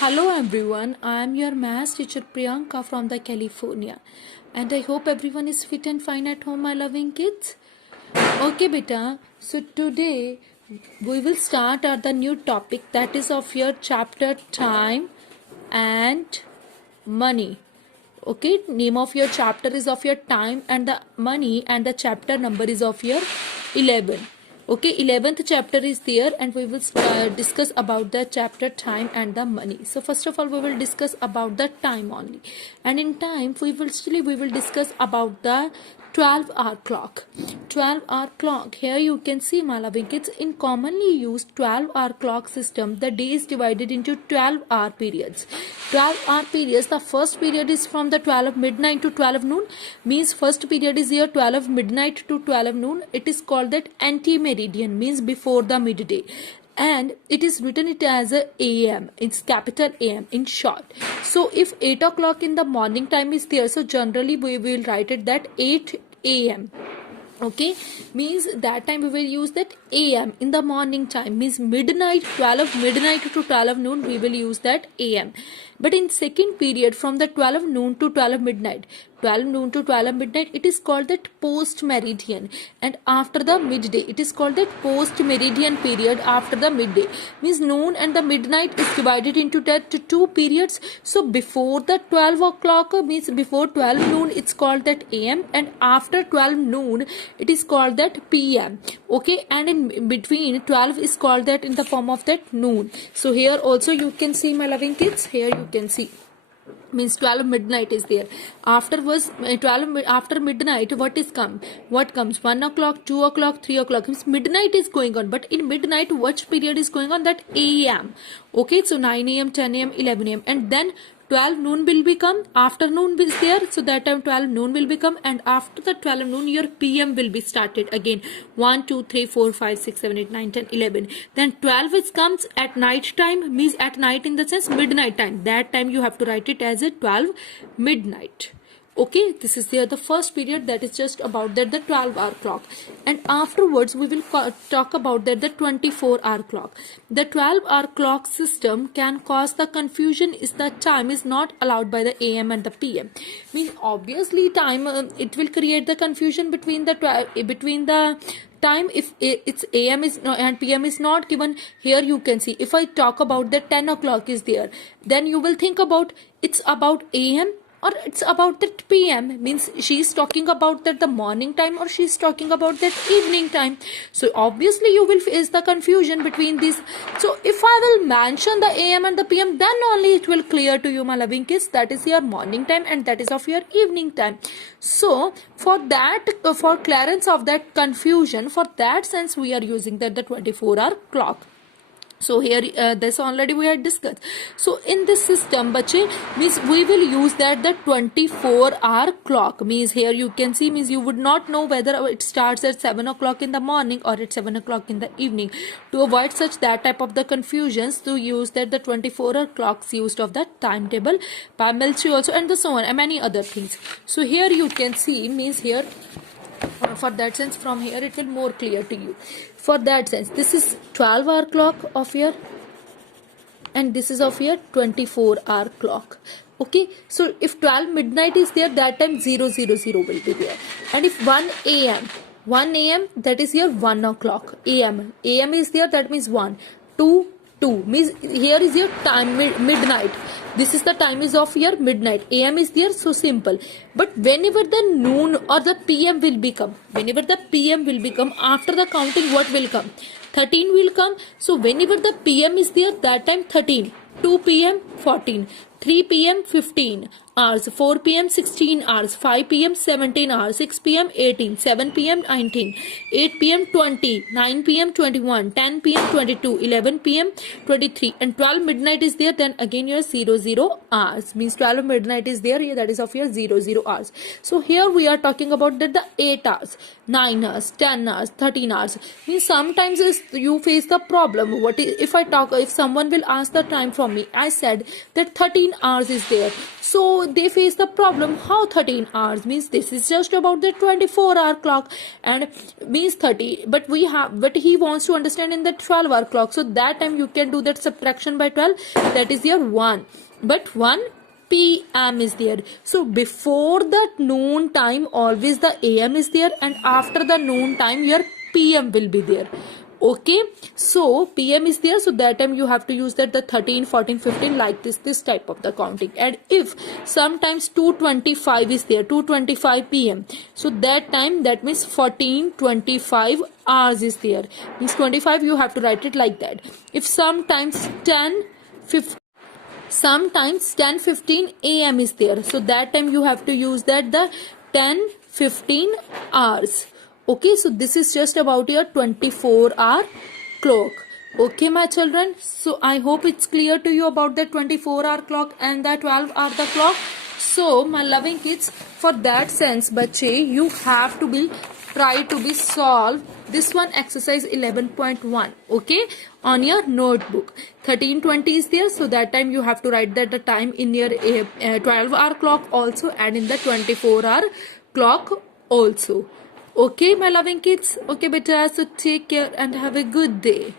Hello everyone, I am your maths teacher Priyanka from the California and I hope everyone is fit and fine at home, my loving kids. Okay beta, so today we will start at the new topic that is of your chapter time and money. Okay, name of your chapter is of your time and the money and the chapter number is of your 11. Okay, 11th chapter is there and we will discuss about the chapter time and the money. So first of all we will discuss about the time only, and in time we will discuss about the 12-hour clock. 12-hour clock, here you can see my loving kids, in commonly used 12-hour clock system the day is divided into 12-hour periods. 12-hour periods, the first period is from the 12 midnight to 12 noon, means first period is here 12 midnight to 12 noon. It is called that ante-meridian, means before the midday, and it is written it as a AM, it's capital AM in short. So if 8 o'clock in the morning time is there, so generally we will write it that 8 AM. Okay, means that time we will use that AM in the morning time, means midnight, 12 midnight to 12 noon we will use that AM. But in second period from the 12 noon to 12 midnight, 12 noon to 12 midnight, it is called that post meridian, and after the midday it is called that post meridian period. After the midday means noon and the midnight is divided into that two periods. So before the 12 o'clock means before 12 noon it's called that AM, and after 12 noon it is called that PM. Okay, and in between 12 is called that in the form of that noon. So here also you can see my loving kids, here you can see means 12 midnight is there. Afterwards 12 after midnight what comes 1 o'clock, 2 o'clock, 3 o'clock, means midnight is going on, but in midnight which period is going on, that AM. Okay, so 9 AM, 10 AM, 11 AM, and then 12 noon will become afternoon is there, so that time 12 noon will become, and after the 12 noon your PM will be started again 1 2 3 4 5 6 7 8 9 10 11. Then 12 is comes at night time, means at night in the sense midnight time, that time you have to write it as a 12 midnight. Okay, this is the first period, that is just about that the 12-hour clock, and afterwards we will talk about that the 24-hour clock. The 12-hour clock system can cause the confusion is that time is not allowed by the AM and the PM. Means obviously time it will create the confusion between the time if it's AM is no, and PM is not given. Here you can see if I talk about the 10 o'clock is there, then you will think about it's about AM or it's about that PM, means she's talking about that the morning time or she's talking about that evening time. So obviously you will face the confusion between these. So if I will mention the AM and the PM, then only it will clear to you my loving kids, that is your morning time and that is of your evening time. So for that for clearance of that confusion, for that sense we are using that the 24-hour clock. So here this already we had discussed. So in this system bache, means we will use that the 24-hour clock, means here you can see, means you would not know whether it starts at 7 o'clock in the morning or at 7 o'clock in the evening. To avoid such that type of the confusions, to use that the 24-hour clocks used of the timetable by military also, and the so on and many other things. So here you can see, means here for that sense from here it will more clear to you. For that sense this is 12-hour clock of your, and this is of your 24-hour clock. Okay, so if 12 midnight is there, that time 000 will be there, and if 1 AM that is your 1 o'clock. AM is there, that means 1 2 means here is your time midnight, this is the time is of your midnight. AM is there, so simple. But whenever the noon or the PM will become, after the counting what will come, 13 will come. So whenever the PM is there, that time 13, 2 PM 14, 3 PM 15 hours, 4 PM 16 hours, 5 PM 17 hours, 6 PM 18, 7 PM 19, 8 PM 20, 9 PM 21, 10 PM 22, 11 PM 23, and 12 midnight is there, then again your 00 hours, means 12 midnight is there, that is of your 00 hours. So here we are talking about that the 8 hours, 9 hours, 10 hours, 13 hours. Means sometimes you face the problem, what if someone will ask the time from me, I said that 13 hours is there, so they face the problem, how 13 hours means this is just about the 24-hour clock and means 30, but he wants to understand in the 12-hour clock. So that time you can do that subtraction by 12, that is your 1, but 1 p.m. is there. So before the noon time always the am is there, and after the noon time your pm will be there. Okay, so pm is there, so that time you have to use that the 13, 14, 15 like this type of the counting. And if sometimes 2:25 is there, 2:25 pm, so that time that means 14:25 hours is there, means 25 you have to write it like that. If sometimes 10:15 am is there, so that time you have to use that the 10:15 hours. Okay, so this is just about your 24-hour clock. Okay, my children, so I hope it's clear to you about the 24-hour clock and the 12-hour the clock. So my loving kids, for that sense bache, you have to be try to be solve this one exercise 11.1, okay, on your notebook. 13:20 is there, so that time you have to write that the time in your 12-hour clock also and in the 24-hour clock also. Okay, my loving kids. Okay, beta. So take care and have a good day.